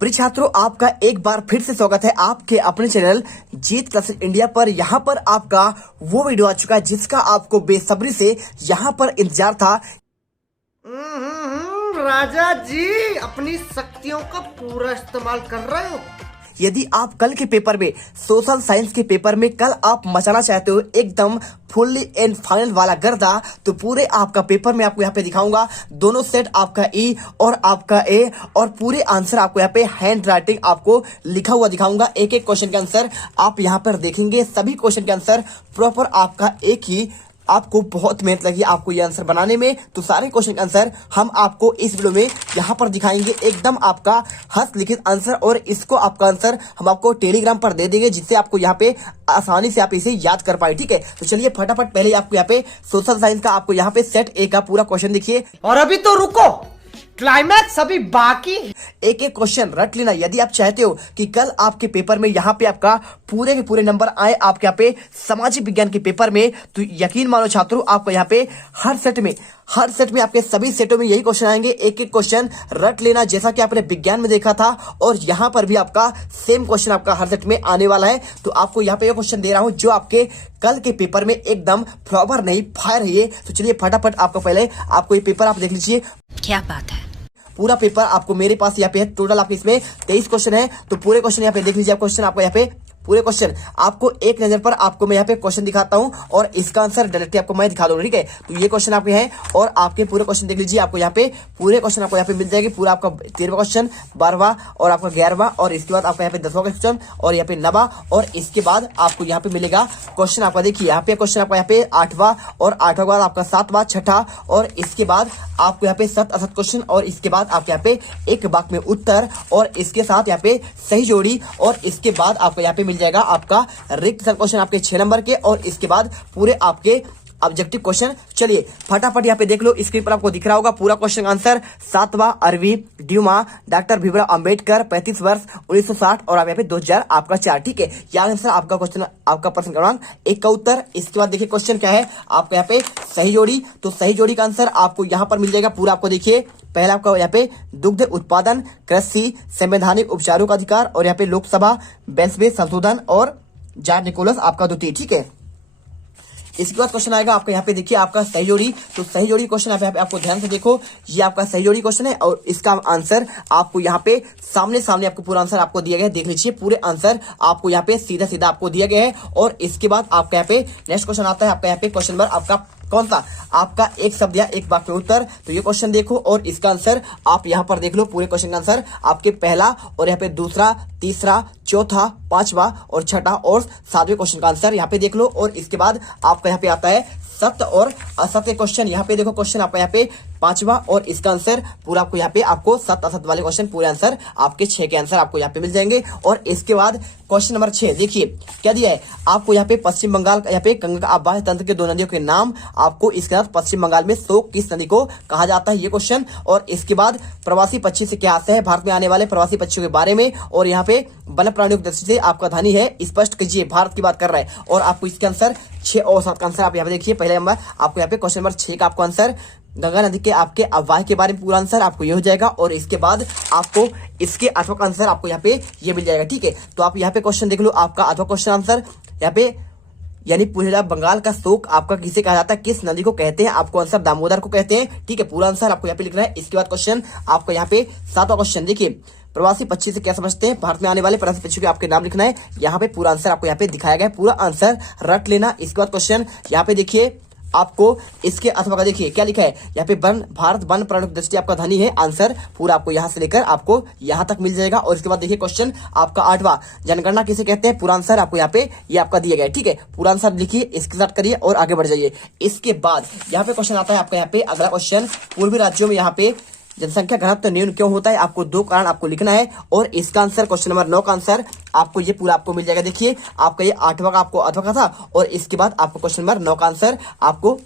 प्रिय छात्रों, आपका एक बार फिर से स्वागत है आपके अपने चैनल जीत क्लासेस इंडिया पर। यहाँ पर आपका वो वीडियो आ चुका है जिसका आपको बेसब्री से यहाँ पर इंतजार था। राजा जी अपनी शक्तियों का पूरा इस्तेमाल कर रहे हो। यदि आप कल के पेपर में सोशल साइंस के पेपर में कल आप मचाना चाहते हो एकदम फुल्ली एंड फाइनल वाला गर्दा, तो पूरे आपका पेपर में आपको यहाँ पे दिखाऊंगा। दोनों सेट आपका ई और आपका ए और पूरे आंसर आपको यहाँ पे हैंड राइटिंग आपको लिखा हुआ दिखाऊंगा। एक एक क्वेश्चन के आंसर आप यहाँ पर देखेंगे। सभी क्वेश्चन के आंसर प्रॉपर आपका एक ही। आपको बहुत मेहनत लगी आपको ये आंसर बनाने में, तो सारे क्वेश्चन का आंसर हम आपको इस वीडियो में यहाँ पर दिखाएंगे। एकदम आपका हस्तलिखित आंसर, और इसको आपका आंसर हम आपको टेलीग्राम पर दे देंगे जिससे आपको यहाँ पे आसानी से आप इसे याद कर पाए। ठीक है, तो चलिए फटाफट पहले आपको यहाँ पे सोशल साइंस का आपको यहाँ पे सेट ए का पूरा क्वेश्चन देखिए। और अभी तो रुको, क्लाइमैक्स अभी बाकी। एक एक क्वेश्चन रट लेना यदि आप चाहते हो कि कल आपके पेपर में यहाँ पे आपका पूरे के पूरे नंबर आए आपके यहाँ पे सामाजिक विज्ञान के पेपर में, तो यकीन मानो छात्रों आपको यहाँ पे हर सेट में आपके सभी सेटों में यही क्वेश्चन आएंगे। एक एक क्वेश्चन रट लेना जैसा कि आपने विज्ञान में देखा था, और यहाँ पर भी आपका सेम क्वेश्चन आपका हर सेट में आने वाला है। तो आपको यहाँ पे ये क्वेश्चन दे रहा हूँ जो आपके कल के पेपर में एकदम फ्लॉवर नहीं फायर है। तो चलिए फटाफट आपको पहले आपको ये पेपर आप देख लीजिए। क्या बात है, पूरा पेपर आपको मेरे पास यहाँ पे है। टोटल आपके इसमें 23 क्वेश्चन है, तो पूरे क्वेश्चन यहाँ पे देख लीजिए। क्वेश्चन आपको यहाँ पे पूरे क्वेश्चन आपको एक नजर पर आपको मैं यहाँ पे क्वेश्चन दिखाता हूँ और इसका आंसर डायरेक्टली आपको मैं दिखा दूंगा। ठीक है, तो ये क्वेश्चन आपके हैं और आपके पूरे क्वेश्चन देख लीजिए। आपको यहाँ पे पूरे क्वेश्चन आपको यहाँ पे मिल जाएंगे। पूरा आपका 13वां क्वेश्चन, 12वां और आपका 11वां, और इसके बाद आपका यहाँ पे 10वां क्वेश्चन और यहाँ पे 9वां, और इसके बाद आपको यहाँ पे मिलेगा क्वेश्चन आपका देखिए यहाँ पे क्वेश्चन आपका यहाँ पे 8वां, और 8वां बाद आपका 7वां, 6ठा, और इसके बाद आपको यहाँ पे 7 असत क्वेश्चन, और इसके बाद आपके यहाँ पे एक वाक्य में उत्तर, और इसके साथ यहाँ पे सही जोड़ी, और इसके बाद आपको यहाँ पे मिल जाएगा आपका रिक्त क्वेश्चन आपके 6 नंबर के, और इसके बाद पूरे आपके ऑब्जेक्टिव क्वेश्चन। चलिए फटाफट यहाँ पे देख लो, स्क्रीन पर आपको दिख रहा होगा पूरा क्वेश्चन आंसर। 7वां अरविंद ड्यूमा, डॉक्टर भीमराव अंबेडकर, 35 वर्ष 1960, और आप यहाँ पे 2000 आपका 4। ठीक है, यह आंसर आपका क्वेश्चन आपका प्रश्न क्रमांक 1 का उत्तर। इसके बाद देखिए क्वेश्चन क्या है आपका यहाँ पे सही जोड़ी, तो सही जोड़ी का आंसर आपको यहाँ पर मिल जाएगा। पूरा आपको देखिए पहला आपका यहाँ पे दुग्ध उत्पादन, कृषि, संवैधानिक उपचारों का अधिकार, और यहाँ पे लोकसभा 22वें संशोधन, और जॉर्ज निकोलस आपका द्वितीय। ठीक है, इसके बाद क्वेश्चन आएगा आपका यहाँ पे देखिए आपका सही जोड़ी, तो सही जोड़ी क्वेश्चन यहाँ पे आपको ध्यान से देखो। ये आपका सही जोड़ी क्वेश्चन है और इसका आंसर आपको यहाँ पे सामने आपको पूरा आंसर आपको दिया गया है। देख लीजिए पूरे आंसर आपको यहाँ पे सीधा सीधा आपको दिया गया है। और इसके बाद आपका यहाँ पे नेक्स्ट क्वेश्चन आता है आपका यहाँ पे क्वेश्चन नंबर आपका कौन सा आपका एक शब्द या एक वाक्य में उत्तर। तो ये क्वेश्चन देखो और इसका आंसर आप यहाँ पर देख लो। पूरे क्वेश्चन का आंसर आपके पहला और यहाँ पे दूसरा, तीसरा, चौथा, 5वां और 6ठा और 7वें क्वेश्चन का आंसर यहाँ पे देख लो। और इसके बाद आपका यहाँ पे आता है सत्य और असत्य क्वेश्चन। यहाँ पे देखो क्वेश्चन आपका यहाँ पे 5वां, और इसका आंसर पूरा आपको यहाँ पे आपको सत्य असत्य वाले क्वेश्चन पूरे आंसर आपके 6 के आंसर आपको यहाँ पे मिल जाएंगे। और इसके बाद क्वेश्चन नंबर 6 देखिए क्या दिया है आपको यहाँ पे पश्चिम बंगाल यहाँ पे गंगा आवास तंत्र के 2 नदियों के नाम आपको इसके साथ पश्चिम बंगाल में शोक किस नदी को कहा जाता है ये क्वेश्चन। और इसके बाद प्रवासी पक्षी से क्या आशय है भारत में आने वाले प्रवासी पक्षियों के बारे में, और यहाँ पे वन प्राणियों की दृष्टि से आपका ध्वनि है स्पष्ट कीजिए भारत की बात कर रहा है। और आपको इसके आंसर 6 और 7 का आंसर आप यहाँ पे देखिए। पहले नंबर आपको यहाँ पे क्वेश्चन नंबर 6 का आपको आंसर गंगा नदी के आपके अववाह के बारे में पूरा आंसर आपको ये हो जाएगा। और इसके बाद आपको इसके 8वां का आंसर आपको यहाँ पे ये मिल जाएगा। ठीक है, तो आप यहाँ पे क्वेश्चन देख लो आपका 8वां क्वेश्चन आंसर यहाँ पे यानी पूरा बंगाल का शोक आपका किसे कहा जाता है, किस नदी को कहते हैं, आपको आंसर दामोदर को कहते हैं। ठीक है, पूरा आंसर आपको यहाँ पे लिखना है। इसके बाद क्वेश्चन आपको यहाँ पे 7वां क्वेश्चन देखिए प्रवासी पक्षी से क्या समझते हैं भारत में आने वाले प्रवासी पक्षियों के आपके नाम लिखना है। यहाँ पे पूरा आंसर आपको यहाँ पे दिखाया गया है, पूरा आंसर रट लेना। इसके बाद क्वेश्चन यहाँ पे देखिए आपको इसके अथवा का देखिए क्या लिखा है यहाँ पे वन भारत वन प्राणियों की दृष्टि आपका ध्वनि है। आंसर पूरा आपको यहाँ से लेकर आपको यहाँ तक मिल जाएगा। और इसके बाद देखिए क्वेश्चन आपका 8वां जनगणना किसे कहते हैं, पूरा आंसर आपको यहाँ पे ये आपका दिया गया है। ठीक है, पूरा आंसर लिखिए, इसके साथ करिए और आगे बढ़ जाइए। इसके बाद यहाँ पे क्वेश्चन आता है आपका यहाँ पे अगला क्वेश्चन पूर्वी राज्यों में यहाँ पे जनसंख्या घनत्व न्यून क्यों होता है, आपको 2 कारण आपको लिखना है। और इसका आंसर क्वेश्चन नंबर 9 का आंसर आपको ये पूरा आपको मिल जाएगा। देखिए आपका ये 8वां का आपको 8वां का था, और इसके बाद आपको क्वेश्चन नंबर 9 का आंसर आपको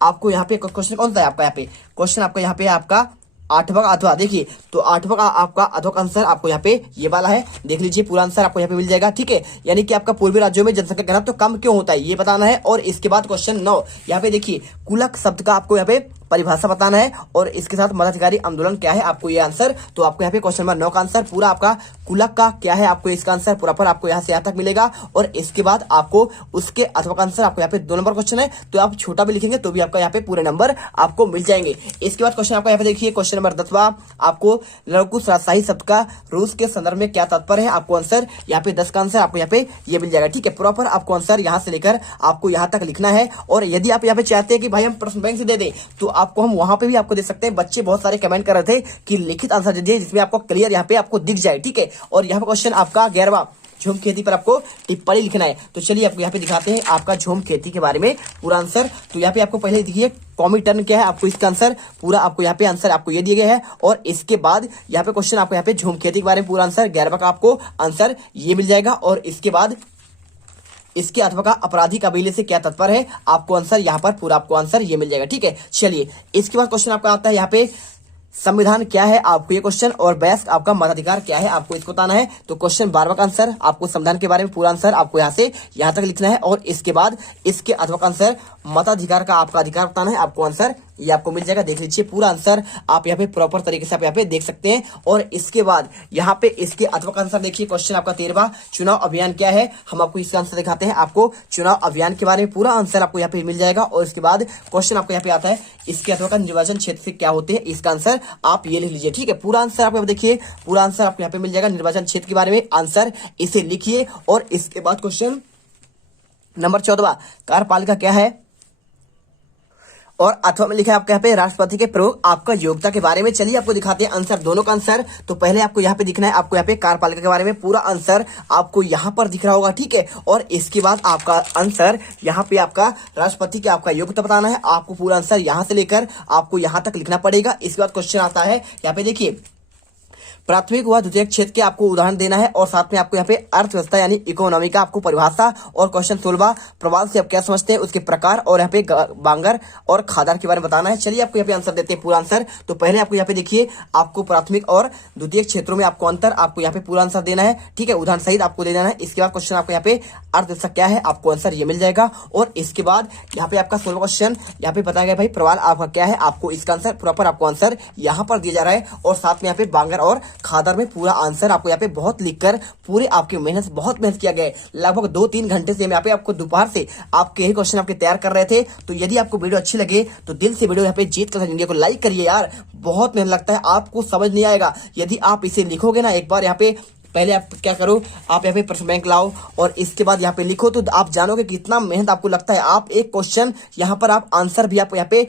आपको यहाँ पे क्वेश्चन कौन सा है आपका यहाँ पे क्वेश्चन आपका यहाँ पे आपका 8वां का 8वां देखिए, तो 8वां का आपका 8वां का आंसर आपको यहाँ पे ये वाला है। देख लीजिए पूरा आंसर आपको यहाँ पे मिल जाएगा। ठीक है, यानी कि आपका पूर्वी राज्यों में जनसंख्या घनत्व तो कम क्यों होता है ये बताना है। और इसके बाद क्वेश्चन 9 यहाँ पे देखिए कुलक शब्द का आपको यहाँ पे परिभाषा बताना है और इसके साथ मताधिकारी आंदोलन क्या है आपको ये आंसर। तो आपको यहाँ पे क्वेश्चन नंबर 9 का आंसर पूरा आपका कुलक का क्या है आपको इसका आंसर पूरा पर आपको यहाँ से यहाँ तक मिलेगा। और इसके बाद आपको उसके अथवा का आंसर आपको यहाँ पे 2 नंबर क्वेश्चन है, तो आप छोटा भी लिखेंगे तो भी आपका यहाँ पे पूरे नंबर आपको मिल जाएंगे। इसके बाद क्वेश्चन आपका यहाँ पे देखिए क्वेश्चन नंबर 10वां, आपको लड़कू राजशाही शब्द का रूस के संदर्भ में क्या तात्पर्य है आपको आंसर यहाँ पे 10 का आंसर आपको यहाँ पे ये मिल जाएगा। ठीक है, प्रॉपर आपको आंसर यहाँ से लेकर आपको यहाँ तक लिखना है। और यदि आप यहाँ पे चाहते हैं कि भाई हम प्रश्न बैंक से दे दें तो आपको हम वहां पे भी आपको दे सकते हैं। बच्चे बहुत सारे कमेंट कर रहे थे कि लिखित आंसर दीजिए जिसमें आपको क्लियर यहाँ पे आपको दिख जाए। ठीक है, और यहाँ पे क्वेश्चन आपका 11वां, झूम खेती पर आपको टिप्पणी लिखना है। तो चलिए आपको यहाँ पे दिखाते हैं आपका झूम खेती के बारे में पूरा आंसर। तो यहाँ पे आपको पहले देखिए कॉमिटर्न क्या है आपको इसका आंसर पूरा आपको यहाँ पे आंसर आपको ये दिए गए हैं। और इसके बाद यहाँ पे क्वेश्चन आपको यहाँ पे झूम खेती के बारे में पूरा आंसर 11वां का आपको आंसर ये मिल जाएगा। और इसके बाद इसके अथवा का अपराधी कबीले से क्या तत्पर है आपको आंसर यहाँ पर पूरा आपको आंसर ये मिल जाएगा। ठीक है, चलिए इसके बाद क्वेश्चन आपका आता है यहाँ पे संविधान क्या है आपको ये क्वेश्चन और वयस्क आपका मताधिकार क्या है आपको इसको बताना है। तो क्वेश्चन 12वां का आंसर आपको संविधान के बारे में पूरा आंसर आपको यहाँ से यहाँ तक लिखना है। और इसके बाद इसके अथवा का आंसर मताधिकार का आपका अधिकार बताना है आपको आंसर ये आपको मिल जाएगा। देख लीजिए पूरा आंसर आप यहाँ पे प्रॉपर तरीके से आप यहाँ पे देख सकते हैं। और इसके बाद यहाँ पे इसके अथवा का आंसर देखिए क्वेश्चन आपका 13वां, चुनाव अभियान क्या है हम आपको इसका आंसर दिखाते हैं। आपको चुनाव अभियान के बारे में पूरा आंसर आपको यहाँ पे मिल जाएगा। और इसके बाद क्वेश्चन आपको यहाँ पे आता है इसके अथवा का निर्वाचन क्षेत्र से क्या होते हैं इसका आंसर आप ये लिख लीजिए। ठीक है, पूरा आंसर आपको देखिए पूरा आंसर आपको यहाँ पे मिल जाएगा। निर्वाचन क्षेत्र के बारे में आंसर इसे लिखिए। और इसके बाद क्वेश्चन नंबर 14वां, कार्यपालिका क्या है और अथवा में लिखा है आपके यहाँ पे राष्ट्रपति के प्रयोग आपका योग्यता के बारे में। चलिए आपको दिखाते हैं आंसर दोनों का आंसर। तो पहले आपको यहाँ पे दिखना है आपको यहाँ पे कार्यपालिका के बारे में पूरा आंसर आपको यहाँ पर दिख रहा होगा। ठीक है, और इसके बाद आपका आंसर यहाँ पे आपका राष्ट्रपति के आपका योग्यता बताना है। आपको पूरा आंसर यहाँ से लेकर आपको यहाँ तक लिखना पड़ेगा। इसके बाद क्वेश्चन आता है यहाँ पे देखिए प्राथमिक व द्वितीयक क्षेत्र के आपको उदाहरण देना है और साथ में आपको यहाँ पे अर्थव्यवस्था यानी इकोनॉमी का आपको परिभाषा। और क्वेश्चन 16वां, प्रवाल से आप क्या समझते हैं उसके प्रकार और यहाँ पे बांगर और खादर के बारे में बताना है। चलिए आपको यहाँ पे आंसर देते हैं पूरा आंसर। तो पहले आपको यहाँ पे देखिए आपको प्राथमिक और द्वितीयक क्षेत्रों में आपको अंतर आपको यहाँ पे पूरा आंसर देना है। ठीक है, उदाहरण सहित आपको दे देना है। इसके बाद क्वेश्चन आपको यहाँ पे अर्थव्यवस्था क्या है आपको आंसर ये मिल जाएगा। और इसके बाद यहाँ पे आपका 16वां क्वेश्चन यहाँ पे बताया गया भाई प्रवाल आपका क्या है आपको इसका आंसर प्रॉपर आपको आंसर यहाँ पर दिया जा रहा है। और साथ में यहाँ पे बांगर और खादर में पूरा आंसर आपको यहाँ पे बहुत लिखकर पूरे आपकी बहुत मेहनत किया गया है। लगभग 2-3 घंटे से हम यहाँ पे आपको दोपहर से आपके यही क्वेश्चन आपके तैयार कर रहे थे। तो यदि आपको वीडियो अच्छी लगे तो दिल से वीडियो यहाँ पे जीत कर इंडिया को लाइक करिए यार, बहुत मेहनत लगता है आपको समझ नहीं आएगा। यदि आप इसे लिखोगे ना एक बार यहाँ पे पहले आप क्या करो आप यहाँ पे प्रश्न बैंक लाओ और इसके बाद यहाँ पे लिखो तो आप जानोगे कितना मेहनत आपको लगता है। आप एक क्वेश्चन यहाँ पर आप आंसर भी आपको यहाँ पे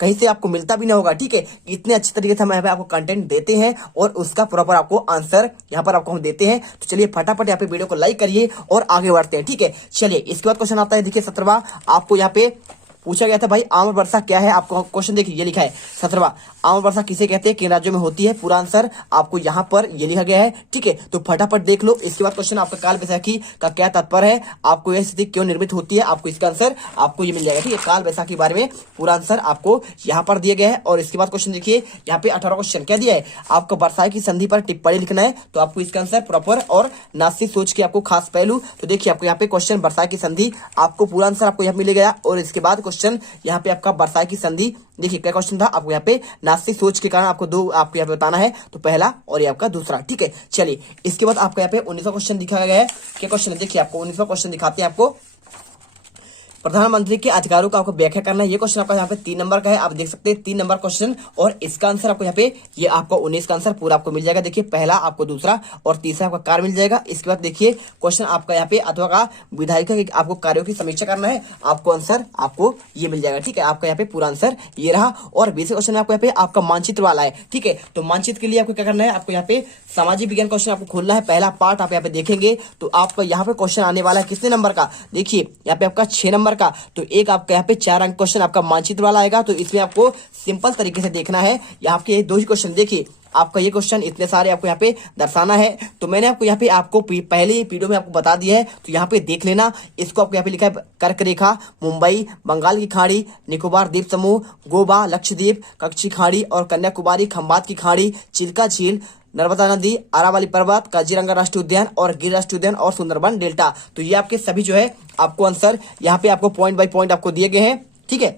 कहीं से आपको मिलता भी ना होगा। ठीक है, इतने अच्छे तरीके से हम यहाँ पे आपको कंटेंट देते हैं और उसका प्रॉपर आपको आंसर यहाँ पर आपको हम देते हैं। तो चलिए फटाफट यहाँ पे वीडियो को लाइक करिए और आगे बढ़ते हैं। ठीक है, चलिए इसके बाद क्वेश्चन आता है देखिए 17वां, आपको यहाँ पे पूछा गया था भाई आम्र वर्षा क्या है आपको क्वेश्चन देखिए ये लिखा है 17वां, आम्र वर्षा किसे कहते हैं किन राज्यों में होती है पूरा आंसर आपको यहाँ पर ये लिखा गया है। ठीक है, तो फटाफट देख लो। इसके बाद क्वेश्चन आपका काल बैसाखी का क्या तात्पर्य है आपको यह स्थिति क्यों निर्मित होती है आपको इसका आंसर आपको ये मिल जाएगा। ठीक है, काल बैसाखी के बारे में पूरा आंसर आपको यहाँ पर दिया गया है। और इसके बाद क्वेश्चन देखिए यहाँ पे 18वां क्वेश्चन क्या दिया है आपको बरसाई की संधि पर टिप्पणी लिखना है। तो आपको इसका आंसर प्रॉपर और नासिक सोच के आपको खास पहलू। तो देखिए आपको यहाँ पे क्वेश्चन बरसाई की संधि आपको पूरा आंसर आपको यहाँ मिलेगा। और इसके बाद क्वेश्चन यहाँ पे आपका बरसाई की संधि देखिए क्या क्वेश्चन था आपको यहाँ पे नास्तिक सोच के कारण आपको दो आपको यहाँ पे बताना है। तो पहला और ये आपका दूसरा। ठीक है, चलिए इसके बाद आपको यहाँ पे 19वां क्वेश्चन दिखाया गया है। क्या क्वेश्चन है देखिए आपको 19वां क्वेश्चन दिखाते हैं आपको प्रधानमंत्री के अधिकारों का आपको व्याख्या करना है। ये क्वेश्चन आपका यहाँ पे 3 नंबर का है, आप देख सकते हैं 3 नंबर क्वेश्चन। और इसका आंसर आपको यहाँ पे ये आपको 19 का आंसर पूरा आपको मिल जाएगा। देखिए पहला आपको दूसरा और तीसरा आपका कार्य मिल जाएगा। इसके बाद देखिए क्वेश्चन आपका यहाँ पे अथवा का विधायिका के आपको कार्यों की समीक्षा करना है आपको आंसर आपको ये मिल जाएगा। ठीक है, आपका यहाँ पे पूरा आंसर ये रहा। और 20वें क्वेश्चन आपको यहाँ पे आपका मानचित्र वाला है। ठीक है, तो मानचित्र के लिए आपको क्या करना है आपको यहाँ पे सामाजिक विज्ञान क्वेश्चन आपको खोलना है। पहला पार्ट आप यहाँ पे देखेंगे तो आपका यहाँ पे क्वेश्चन आने वाला है कितने नंबर का देखिए यहाँ पे आपका 6 नंबर का। तो एक आपका यहाँ पे 4 अंक क्वेश्चन आपका मानचित्र वाला आएगा। तो इसमें आपको सिंपल तरीके से देखना है। यहाँ पे 2 ही क्वेश्चन देखिए आपका ये क्वेश्चन इतने सारे आपको यहाँ पे दर्शाना है। तो मैंने आपको यहाँ पे आपको पहले ही वीडियो में आपको बता दिया है। तो यहाँ पे देख लेना। इसको आपको यहाँ पे लिखा है कर्क रेखा, मुंबई, बंगाल की खाड़ी, निकोबार द्वीप समूह, गोवा, लक्षद्वीप, कच्ची खाड़ी और कन्याकुमारी, खंबात की खाड़ी, चिल्का झील, नर्मदा नदी, अरावली पर्वत, काजीरंगा राष्ट्रीय उद्यान और गिर राष्ट्रीय उद्यान और सुंदरबन डेल्टा। तो ये आपके सभी जो है आपको आंसर यहाँ पे आपको पॉइंट बाय पॉइंट आपको दिए गए हैं। ठीक है,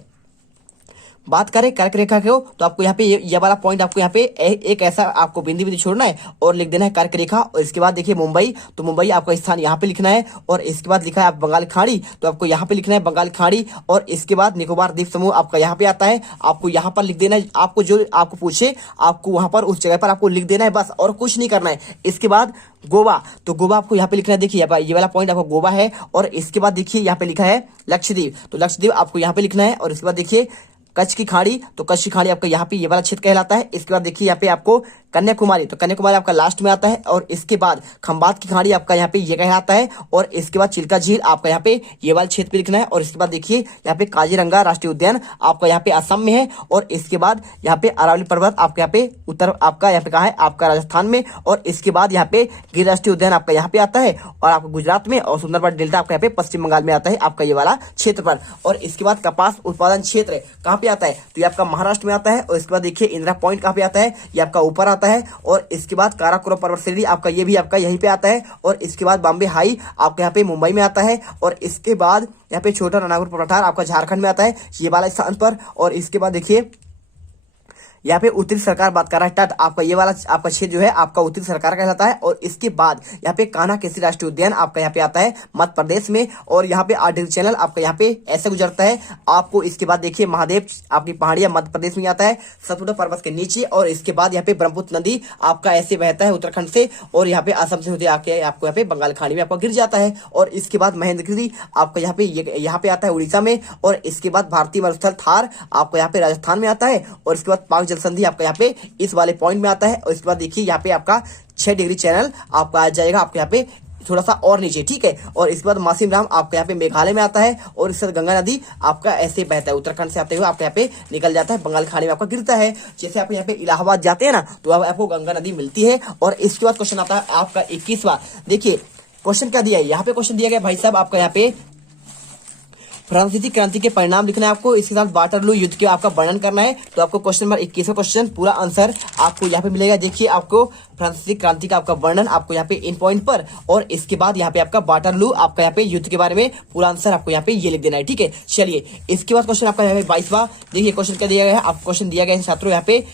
बात करें कर्क रेखा की, तो आपको यहाँ पे ये वाला पॉइंट आपको यहाँ पे एक ऐसा आपको बिंदी बिंदी छोड़ना है और लिख देना है कर्क रेखा। और इसके बाद देखिए मुंबई, तो मुंबई आपका स्थान यहाँ पे लिखना है। और इसके बाद लिखा है आप बंगाल खाड़ी, तो आपको यहाँ पे लिखना है बंगाल खाड़ी। और इसके बाद निकोबार द्वीप समूह आपका यहाँ पे आता है, आपको यहाँ पर लिख देना है। आपको जो आपको पूछे आपको वहां पर उस जगह पर आपको लिख देना है बस, और कुछ नहीं करना है। इसके बाद गोवा, तो गोवा आपको यहाँ पे लिखना है। देखिए ये वाला पॉइंट आपको गोवा है। और इसके बाद देखिए यहाँ पे लिखा है लक्षद्वीप, तो लक्षद्वीप आपको यहाँ पे लिखना है। और इसके बाद देखिए कच्छ की खाड़ी, तो कच्छ की खाड़ी आपका यहाँ पे ये वाला क्षेत्र कहलाता है। इसके बाद देखिए यहाँ पे आपको कन्याकुमारी, तो कन्याकुमारी आपका लास्ट में आता है। और इसके बाद खंबात की खाड़ी आपका यहाँ पे ये कहलाता है। और इसके बाद चिल्का झील आपका यहाँ पे ये वाला क्षेत्र पे लिखना है। और इसके बाद देखिए यहाँ पे काजीरंगा राष्ट्रीय उद्यान आपका यहाँ पे असम में है। और इसके बाद यहाँ पे अरावली पर्वत आपका यहाँ पे उत्तर आपका यहाँ पे कहा है आपका राजस्थान में। और इसके बाद यहाँ पे गिर राष्ट्रीय उद्यान आपका यहाँ पे आता है और आपका गुजरात में। और सुंदरबन डेल्टा आपका यहाँ पे पश्चिम बंगाल में आता है आपका ये वाला क्षेत्र पर। और इसके बाद कपास उत्पादन क्षेत्र कहाँ पे आता है, तो ये आपका महाराष्ट्र में आता है। और इसके बाद देखिए इंदिरा पॉइंट कहाँ पे आता है, ये आपका ऊपर आता है। और इसके बाद काराकोरम पर्वत श्रेणी आपका ये भी आपका यहीं पे आता है। और इसके बाद बॉम्बे हाई आपका यहाँ पे मुंबई में आता है। और इसके बाद यहाँ पे छोटा नागौर पठार आपका झारखंड में आता है ये वाला स्थान पर। और इसके बाद देखिए यहाँ पे उत्तरी सरकार बात कर रहा है, तट आपका ये वाला आपका क्षेत्र जो है आपका उत्तरी सरकार कहलाता है। और इसके बाद यहाँ पे कान्हा केसरी राष्ट्रीय उद्यान आपका यहाँ पे आता है मध्य प्रदेश में। और यहाँ पे आर्टिल चैनल आपका यहाँ पे ऐसे गुजरता है आपको। इसके बाद देखिए महादेव आपकी पहाड़ियां मध्य प्रदेश में आता है सतपुड़ा पर्वत के नीचे। और इसके बाद यहाँ पे ब्रह्मपुत्र नदी आपका ऐसे बहता है उत्तराखंड से, और यहाँ पे असम से होते आके आपको यहाँ पे बंगाल खाड़ी में आपको गिर जाता है। और इसके बाद महेंद्रगिरी आपका यहाँ पे आता है उड़ीसा में। और इसके बाद भारतीय मरुस्थल थार आपका यहाँ पे राजस्थान में आता है। और इसके बाद पाक संधि आपका यहाँ पे इस वाले पॉइंट में आता है। और इसके बाद देखिए यहाँ पे आपका 6 डिग्री चैनल आपका आ जाएगा आपके यहाँ पे थोड़ा सा और नीचे, ठीक है। और इसके बाद मासिम राम आपका यहाँ पे मेघालय में आता है। और इसके बाद गंगा नदी आपका ऐसे बहता है उत्तराखंड से आते हुए आपके यहाँ पे निकल जाता है बंगाल खाड़ी में आपका गिरता है। जैसे आप यहाँ पे इलाहाबाद जाते हैं ना, तो आपको गंगा नदी मिलती है। और इसके बाद क्वेश्चन आता है आपका 21वां। देखिए क्वेश्चन क्या दिया है, यहाँ पे क्वेश्चन दिया गया भाई साहब आपका यहाँ पे फ्रांसीसी क्रांति के परिणाम लिखना है आपको। इसके साथ वाटरलू युद्ध के आपका वर्णन करना है। तो आपको क्वेश्चन नंबर 21वां क्वेश्चन पूरा आंसर आपको यहाँ पे मिलेगा। देखिए आपको फ्रांसीसी क्रांति का आपका वर्णन आपको यहाँ पे इन पॉइंट पर। और इसके बाद यहाँ पे आपका वाटरलू आपका यहाँ पे युद्ध के बारे में पूरा आंसर आपको यहाँ पे ये लिख देना है, ठीक है। चलिए इसके बाद क्वेश्चन आपका यहाँ पे 22वां। देखिए क्वेश्चन क्या दिया गया है, आपको क्वेश्चन दिया गया है छात्रों यहाँ पे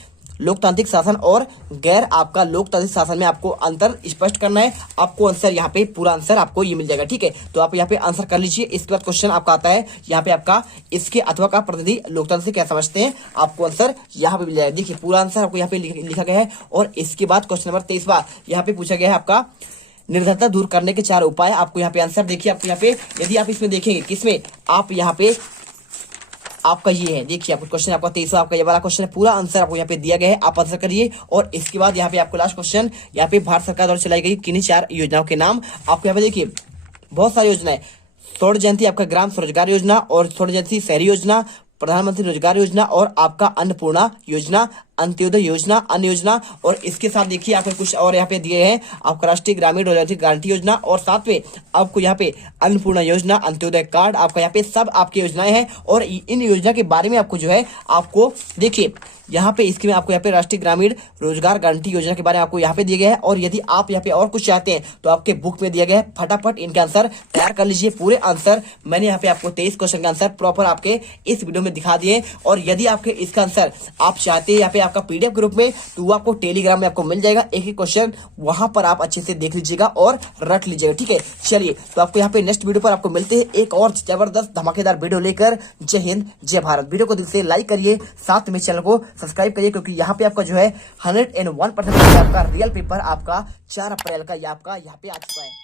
लोकतांत्रिक शासन और गैर आपका लोकतांत्रिक शासन में आपको अंतर स्पष्ट करना है। आपको आंसर यहाँ पे पूरा आंसर आपको ये मिल जाएगा, ठीक है। तो आप यहाँ पे आंसर कर लीजिए। इसके बाद क्वेश्चन आपका आता है यहाँ पे आपका इसके अथवा का प्रतिनिधि लोकतंत्र से क्या समझते हैं, आपको आंसर यहाँ पे मिल जाएगा। देखिए पूरा आंसर आपको यहाँ पे लिखा गया है। और इसके बाद क्वेश्चन नंबर 23वां यहाँ पे पूछा गया है आपका निर्धनता दूर करने के 4 उपाय। आपको यहाँ पे आंसर देखिए आपको यहाँ पे यदि आप इसमें देखेंगे किसमें आप यहाँ पे आपका ये है, देखिए आपको क्वेश्चन आपका 23वां आपका ये वाला क्वेश्चन है, पूरा आंसर आपको यहाँ पे दिया गया है, आप आंसर करिए। और इसके बाद यहाँ पे आपको लास्ट क्वेश्चन यहाँ पे भारत सरकार द्वारा चलाई गई किन्हीं 4 योजनाओं के नाम। आपको यहाँ पे देखिए बहुत सारी योजनाएं, स्वर्ण जयंती आपका ग्राम स्वरोजगार योजना, और स्वर्ण जयंती शहरी योजना, प्रधानमंत्री रोजगार योजना, और आपका अन्नपूर्णा योजना, अंत्योदय योजना, अन्य योजना। और इसके साथ देखिए आपको कुछ और यहाँ पे दिए हैं आपका राष्ट्रीय ग्रामीण रोजगार गारंटी योजना, और साथ में आपको यहाँ पे अन्नपूर्णा योजना, अंत्योदय कार्ड आपका यहाँ पे सब आपकी योजनाएं हैं। और इन योजना के बारे में आपको जो है आपको देखिए यहाँ पे इसके में आपको यहाँ पे राष्ट्रीय ग्रामीण रोजगार गारंटी योजना के बारे में आपको यहाँ पे दिया गया है। और यदि आप यहाँ पे और कुछ चाहते हैं तो आपके बुक में दिया गया है, फटाफट इनके आंसर तैयार कर लीजिए। पूरे आंसर मैंने यहाँ पे आपको 23 क्वेश्चन का आंसर प्रॉपर आपके इस वीडियो में दिखा दिए। और यदि आपके इसका आंसर आप चाहते हैं यहाँ पे आपका पीडीएफ ग्रुप में, तो वो आपको टेलीग्राम में आपको मिल जाएगा। एक एक क्वेश्चन वहां पर आप अच्छे से देख लीजिएगा और रट लीजिएगा, ठीक है। चलिए तो आपको यहाँ पे नेक्स्ट वीडियो पर आपको मिलते हैं एक और जबरदस्त धमाकेदार वीडियो लेकर। जय हिंद जय भारत। वीडियो को दिल से लाइक करिए, साथ में चैनल को सब्सक्राइब करिए, क्योंकि यहाँ पे आपका जो है 101% आपका रियल पेपर आपका 4 अप्रैल का ये आपका यहाँ पे आ चुका है।